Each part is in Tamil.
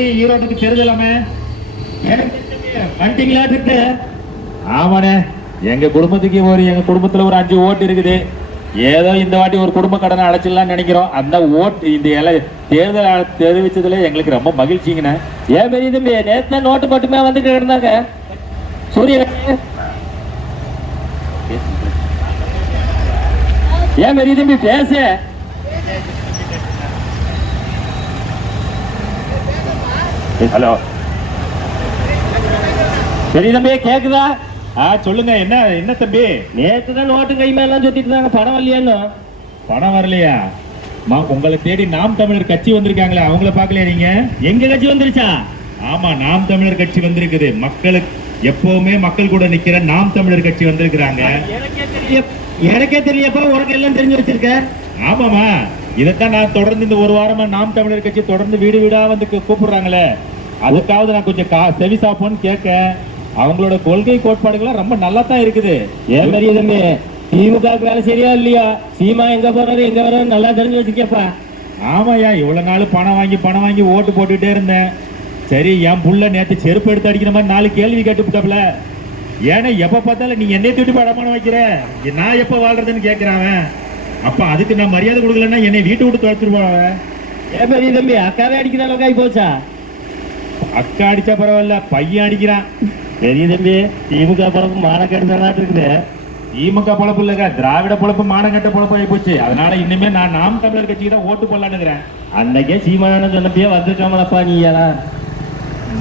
எப்படி ஈரோட்டுக்கு தெரிஞ்சலாமே வண்டிங்களா இருக்கு. ஆமாண்ணே, எங்க குடும்பத்துல ஒரு 5 ஓட்டு இருக்குது. ஏதோ இந்த வாட்டி ஒரு குடும்ப கடனை அடைச்சிடலாம்னு நினைக்கிறோம். அந்த ஓட்டு இந்த தேர்தல் தெரிவிச்சதுல எங்களுக்கு ரொம்ப மகிழ்ச்சிங்கண்ணே. ஏன் பெரிய தம்பி நேற்று நோட்டு மட்டுமே வந்துட்டு இருந்தாங்க. சூரிய ஏன் பெரிய தம்பி பேச. ஹலோ பெரிய தம்பி கேக்குதா? சொல்லுங்க. என்ன தம்பி? நேற்று தான் நோட்டு கை மேலாம் சுத்திட்டு இருந்தாங்க. பணம் வரலையான்னு. பணம் வரலையா? உங்களை தேடி நாம் தமிழர் கட்சி வந்திருக்காங்களே, அவங்கள பாக்கலையா நீங்க? எங்க கட்சி வந்துருச்சா? ஆமா, நாம் தமிழர் கட்சி வந்திருக்குது. மக்களுக்கு எப்பவுமே மக்கள் கூட நிக்கிற நாம் தமிழர் கட்சி வந்திருக்கிறாங்க. எனக்கே தெரியப்பா, உனக்கு எல்லாம் தெரிஞ்சு வச்சிருக்க. ஆமாமா, இதைத்தான் நான் தொடர்ந்து இந்த ஒரு வாரமா நாம் தமிழர் கட்சி தொடர்ந்து வீடு வீடா வந்து கூப்பிடுறாங்களே, அதுக்காவது நான் கொஞ்சம் செவி சாப்போன்னு கேட்க. அவங்களோட கொள்கை கோட்பாடுகள்லாம் ரொம்ப நல்லா தான் இருக்குது. ஏன் பெரிய தம்பி திமுக வேலை சரியா இல்லையா? சீமா எங்க போறது எங்க வர்றது நல்லா தெரிஞ்சு வச்சுக்கப்பா. ஆமாயா, இவ்வளவு நாள் பணம் வாங்கி ஓட்டு போட்டுட்டே இருந்தேன். சரி, என் புள்ள நேற்று செருப்பு எடுத்து அடிக்கிற மாதிரி 4 கேள்வி கேட்டுவிட்டாப்ல. ஏன்னா எப்ப பார்த்தாலும் நீ என்னை தூட்டி அடமானம் வைக்கிற, நான் எப்ப வாழ்றதுன்னு கேட்கிறான். அப்ப அதுக்கு நான் மரியாதை கொடுக்கலன்னா என்னை வீட்டை விட்டு துரத்துருவாங்க. ஏன் பெரிய தம்பி அக்காவே அடிக்கிற அளவுக்கு ஆகி போச்சா? அக்கா அடிச்சா பரவாயில்ல, பையன் அடிக்கிறான். பெரிய தம்பி திமுக பழப்பு மானக்கெட்ட இருக்குது. திமுக பொழப்பு இல்லைங்க, திராவிட பொழப்பு மானக்கெட்ட பொழப்பு ஆகி போச்சு. அதனால இனிமே நான் நாம் தமிழர் கட்சிக்கு தான் ஓட்டு போடலான்னுக்கிறேன். அன்னைக்கே சீமான சொன்னப்பே வந்துருக்காமலப்பா நீ.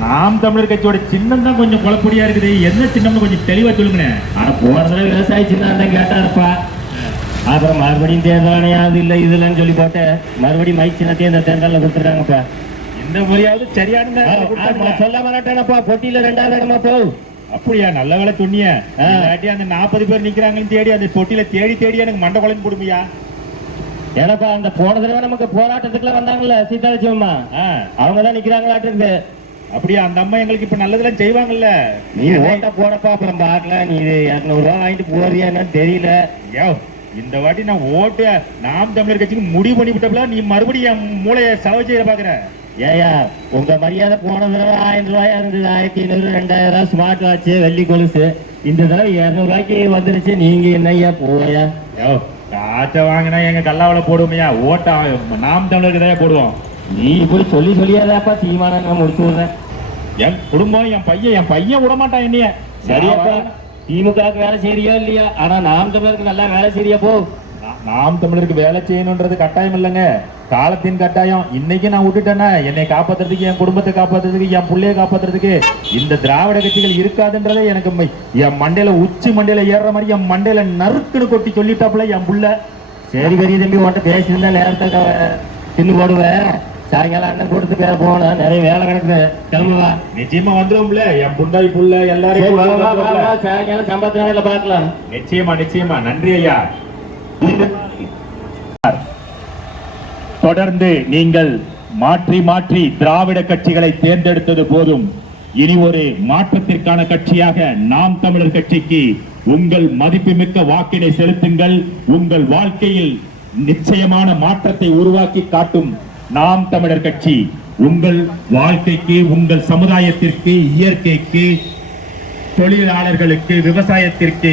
நாம் தமிழர் கட்சியோட சின்னம் தான் கொஞ்சம் குழப்படியா இருக்குது. என்ன சின்னம்னு கொஞ்சம் தெளிவா சொல்லுங்க. ஆனா போறதுல விவசாய சின்னம் தான் கேட்டாருப்பா. அப்புறம் மறுபடியும் தேர்தல் அது இல்லை இதுலன்னு சொல்லி போட்டு மறுபடியும் மைக் சின்னத்தையும் இந்த தேர்தலில் கொடுத்துருக்காங்கப்பா. இந்த முறையாவது சரியான சொல்ல மாட்டேனப்பா. போட்டியில 2வது இடமா போ. அப்படியா? நல்ல வேலை சொன்னிய. அந்த 40 பேர் நிக்கிறாங்கன்னு தேடி அந்த போட்டியில தேடி எனக்கு மண்டை குழம்பு கொடுமையா. ஏன்னாப்பா அந்த போன தடவை நமக்கு போராட்டத்துக்குள்ள வந்தாங்கல்ல சீதாலட்சுமம்மா, அவங்கதான் நிக்கிறாங்களாட்டு இருக்கு. அப்படியா? அந்த அம்மா எங்களுக்கு இப்ப நல்லதெல்லாம் செய்வாங்கல்ல. நீ ஓட்ட போறப்பா அப்புறம் பாக்கலாம். நீ 200 ரூபா வாங்கிட்டு போறியான்னு தெரியல. இந்த வாட்டி நான் ஓட்டு நாம் தமிழர் கட்சிக்கு முடிவு பண்ணி விட்டப்பல நீ மறுபடியும் என் மூளையை செலவு செய்ய பாக்குற. ஏயா உங்க மரியாதை போன தடவை 1000 ரூபாயா இருந்தது. 1500 2000 ஸ்மார்ட் வாட்ச் வெள்ளி கொலுசு. இந்த தடவை 200 ரூபாய்க்கு வந்துருச்சு. நீங்க என்னையா போயா? காய்ச்ச வாங்கினா எங்க கல்லாவில போடுவோமையா? ஓட்ட நாம் தமிழருக்கு தான் போடுவோம். நீ இப்படி சொல்லியாதாப்பா சீமான நான் முடிச்சு விடுறேன். என் குடும்பம் என் பையன் விட மாட்டான் என்னைய. சரியாப்பா, திமுக வேலை செய்யறியா இல்லையா? ஆனா நாம் தமிழருக்கு நல்லா வேலை செய்யறியா? போ. நாம் தமிழருக்கு வேலை செய்யணும்ன்றது கட்டாயம் இல்லைங்க, காலத்தின் கட்டாயம். இன்னைக்கு நான் விட்டுட்டேன்னா என்னை காப்பாத்துறதுக்கு, என் குடும்பத்தை காப்பாத்துறதுக்கு, என் பிள்ளைய காப்பாத்துறதுக்கு இந்த திராவிட கட்சிகள் இருக்காதுன்றதே எனக்கு என் மண்டையில உச்சி மண்டையில ஏறுற மாதிரி என் மண்டையில நறுக்குன்னு கொட்டி சொல்லிட்டாப்புல என் புள்ள. சரி பெரிய தம்பி உன்ட்ட பேசியிருந்தா நேரத்தை தின்னு போடுவேன். சாயங்காலம் அண்ணன் கொடுத்து பேர போகணும். நிறைய வேலை கிடக்குது. கிளம்புவா. நிச்சயமா வந்துரும்ல. என் புண்டாய் புள்ள எல்லாரும் சாயங்காலம் சம்பளத்து நாளையில பார்க்கலாம். நிச்சயமா. நன்றி ஐயா. தொடர்ந்து நீங்கள் மாற்றி திராவிட கட்சிகளை தேர்ந்தெடுத்தது போதும். இனி ஒரு மாற்றத்திற்கான கட்சியாக நாம் தமிழர் கட்சிக்கு உங்கள் மதிப்புமிக்க வாக்கினை செலுத்துங்கள். உங்கள் வாழ்க்கையில் நிச்சயமான மாற்றத்தை உருவாக்கி காட்டும் நாம் தமிழர் கட்சி உங்கள் வாழ்க்கைக்கு, உங்கள் சமுதாயத்திற்கு, இயற்கைக்கு, தொழிலாளர்களுக்கு, விவசாயத்திற்கு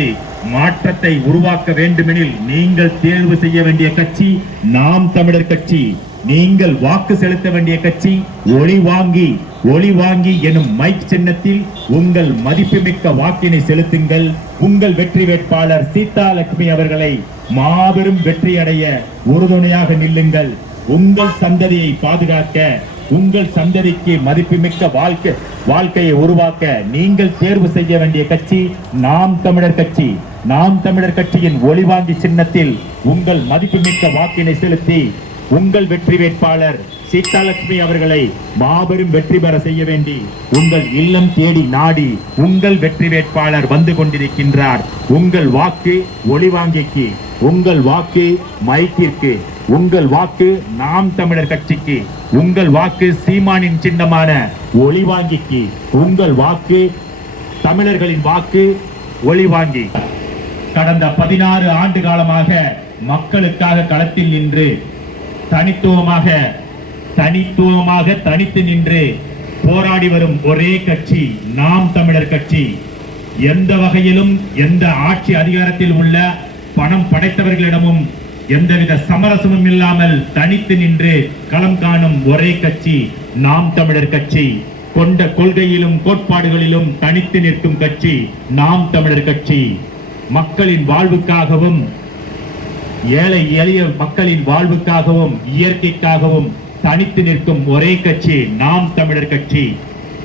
மாற்றத்தை உருவாக்க வேண்டுமெனில் நீங்கள் தேர்வு செய்ய வேண்டிய கட்சி நாம் தமிழர் கட்சி. நீங்கள் வாக்கு செலுத்த வேண்டிய கட்சி ஒளி வாங்கி எனும் மைக் சின்னத்தில் உங்கள் மதிப்புமிக்க வாக்கினை செலுத்துங்கள். உங்கள் வெற்றி வேட்பாளர் சீதாலட்சுமி அவர்களை மாபெரும் வெற்றி அடைய உறுதுணையாக நில்லுங்கள். உங்கள் சந்ததியை பாதுகாக்க, உங்கள் சந்ததிக்கு மதிப்புமிக்க வாழ்க்கையை உருவாக்க நீங்கள் தேர்வு செய்ய வேண்டிய கட்சி நாம் தமிழர் கட்சி. நாம் தமிழர் கட்சியின் ஒளிவாங்கி சின்னத்தில் உங்கள் மதிப்புமிக்க வாக்கினை செலுத்தி உங்கள் வெற்றி வேட்பாளர் சீதாலட்சுமி அவர்களை மாபெரும் வெற்றி பெற செய்ய வேண்டி உங்கள் இல்லம் தேடி நாடி உங்கள் வெற்றி வேட்பாளர் வந்து கொண்டிருக்கின்றார். உங்கள் வாக்கு ஒளிவாங்கிக்கு, உங்கள் வாக்கு மைக்கிற்கு, உங்கள் வாக்கு நாம் தமிழர் கட்சிக்கு, உங்கள் வாக்கு சீமானின் சின்னமான ஒளிவாங்கிக்கு, உங்கள் வாக்கு தமிழர்களின் வாக்கு ஒளிவாங்கி. கடந்த 16 ஆண்டு காலமாக மக்களுக்காக களத்தில் நின்று தனித்துவமாக தனித்து நின்று போராடி வரும் ஒரே கட்சி நாம் தமிழர் கட்சி. எந்த வகையிலும் எந்த ஆட்சி அதிகாரத்தில் உள்ள பணம் படைத்தவர்களிடமும் எந்தவித சமரசமும் இல்லாமல் தனித்து நின்று களம் காணும் ஒரே கட்சி நாம் தமிழர் கட்சி. கொண்ட கொள்கையிலும் கோட்பாடுகளிலும் தனித்து நிற்கும் கட்சி நாம் தமிழர் கட்சி. மக்களின் வாழ்வுக்காகவும் ஏழை எளிய மக்களின் வாழ்வுக்காகவும் இயற்கைக்காகவும் தனித்து நிற்கும் ஒரே கட்சி நாம் தமிழர் கட்சி.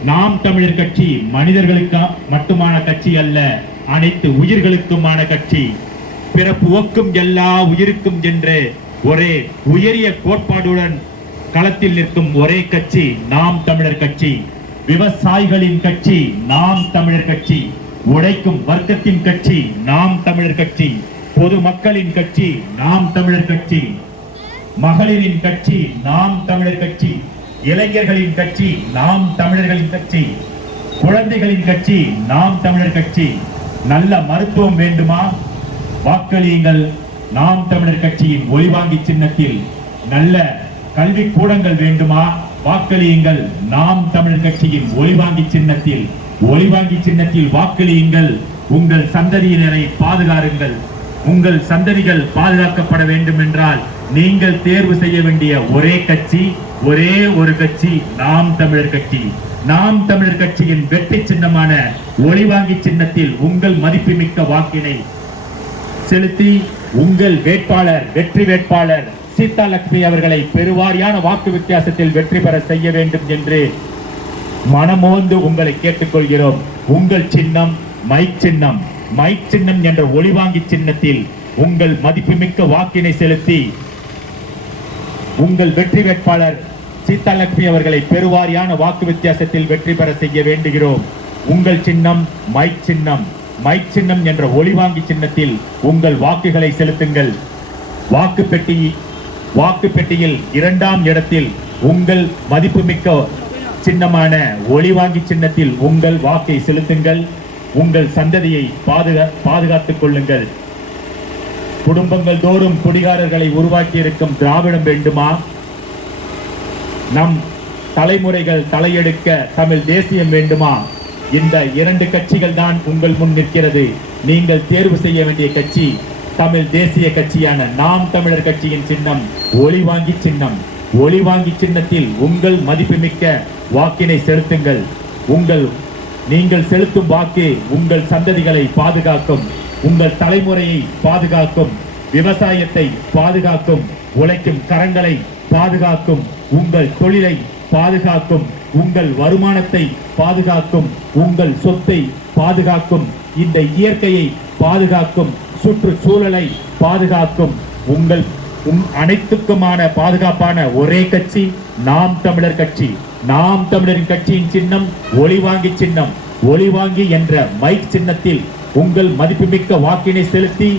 நாம் தமிழர் கட்சி மனிதர்களுக்கு மட்டுமான கட்சி அல்ல, அனைத்து உயிர்களுக்குமான கட்சி. பிறப்பு ஒக்கும் எல்லா உயிருக்கும் என்று ஒரே உயரிய கோட்பாடுடன் களத்தில் நிற்கும் ஒரே கட்சி நாம் தமிழர் கட்சி. விவசாயிகளின் கட்சி நாம் தமிழர் கட்சி. உழைக்கும் வர்க்கத்தின் கட்சி நாம் தமிழர் கட்சி. பொதுமக்களின் கட்சி நாம் தமிழர் கட்சி. மகளிரின் கட்சி நாம் தமிழர் கட்சி. இளைஞர்களின் கட்சி நாம் தமிழர்களின் கட்சி. குழந்தைகளின் கட்சி நாம் தமிழர் கட்சி. நல்ல மருத்துவம் வேண்டுமா? வாக்களியுங்கள் நாம் தமிழர் கட்சியின் ஒளிவாங்கி சின்னத்தில். நல்ல கல்வி கூடங்கள் வேண்டுமா? வாக்களியுங்கள் நாம் தமிழர் கட்சியின் ஒளிவாங்கி சின்னத்தில். ஒளிவாங்கி சின்னத்தில் வாக்களியுங்கள். உங்கள் சந்ததியினரை பாதுகாருங்கள். உங்கள் சந்ததிகள் பாதுகாக்கப்பட வேண்டும் என்றால் நீங்கள் தேர்வு செய்ய வேண்டிய ஒரே கட்சி, ஒரே ஒரு கட்சி நாம் தமிழர் கட்சி. நாம் தமிழர் கட்சியின் வெற்றி சின்னமான ஒளிவாங்கி சின்னத்தில் உங்கள் மதிப்புமிக்க வாக்கினை செலுத்தி உங்கள் வேட்பாளர், வெற்றி வேட்பாளர் சீதா லட்சுமி அவர்களை பெருவாரியான வாக்கு வித்தியாசத்தில் வெற்றி பெற செய்ய வேண்டும் என்று மனமோந்து உங்களை கேட்டுக்கொள்கிறோம். உங்கள் சின்னம் மைக் சின்னம். மைக் சின்னம் என்ற ஒளிவாங்கி சின்னத்தில் உங்கள் மதிப்புமிக்க வாக்கினை செலுத்தி உங்கள் வெற்றி வேட்பாளர் சீதா லட்சுமி அவர்களை பெருவாரியான வாக்கு வித்தியாசத்தில் வெற்றி பெற செய்ய வேண்டுகிறோம். உங்கள் சின்னம் மைக் சின்னம். மைக் சின்னம் என்ற ஒளிவாங்கி சின்னத்தில் உங்கள் வாக்குகளை செலுத்துங்கள். வாக்கு பெட்டியில் 2ஆம் இடத்தில் உங்கள் மதிப்புமிக்க சின்னமான ஒளிவாங்கி சின்னத்தில் உங்கள் வாக்கை செலுத்துங்கள். உங்கள் சந்ததியை பாதுகாத்துக் கொள்ளுங்கள். குடும்பங்கள் தோறும் குடிகாரர்களை உருவாக்கி இருக்கும் திராவிடம் வேண்டுமா? நம் தலைமுறைகள் தலையெடுக்க தமிழ் தேசியம் வேண்டுமா? இந்த 2 கட்சிகள் தான் உங்கள் முன் நிற்கிறது. நீங்கள் தேர்வு செய்ய வேண்டிய கட்சி தமிழ் தேசிய கட்சியான நாம் தமிழர் கட்சியின் சின்னம் ஒளிவாங்கி சின்னம். ஒளிவாங்கி சின்னத்தில் உங்கள் மதிப்புமிக்க வாக்கினை செலுத்துங்கள். நீங்கள் செலுத்தும் வாக்கு உங்கள் சந்ததிகளை பாதுகாக்கும், உங்கள் தலைமுறையை பாதுகாக்கும், விவசாயத்தை பாதுகாக்கும், உழைக்கும் கரங்களை பாதுகாக்கும், உங்கள் தொழிலை பாதுகாக்கும், உங்கள் வருமானத்தை பாதுகாக்கும், உங்கள் சொத்தை பாதுகாக்கும், இந்த இயற்கையை பாதுகாக்கும், சுற்றுச்சூழலை பாதுகாக்கும், அனைத்துக்குமான பாதுகாப்பான ஒரே கட்சி நாம் தமிழர் கட்சி. நாம் தமிழரின் கட்சியின் சின்னம் ஒளிவாங்கி சின்னம். ஒளிவாங்கி என்ற மைக் சின்னத்தில் உங்கள் மதிப்புமிக்க வாக்கினை செலுத்தி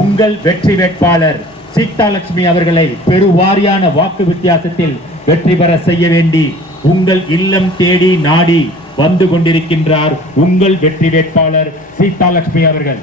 உங்கள் வெற்றி வேட்பாளர் சீதா லட்சுமி அவர்களை பெருவாரியான வாக்கு வித்தியாசத்தில் வெற்றி பெற செய்ய வேண்டி உங்கள் இல்லம் தேடி நாடி வந்து கொண்டிருக்கின்றார் உங்கள் வெற்றி வேட்பாளர் சீதா லட்சுமி அவர்கள்.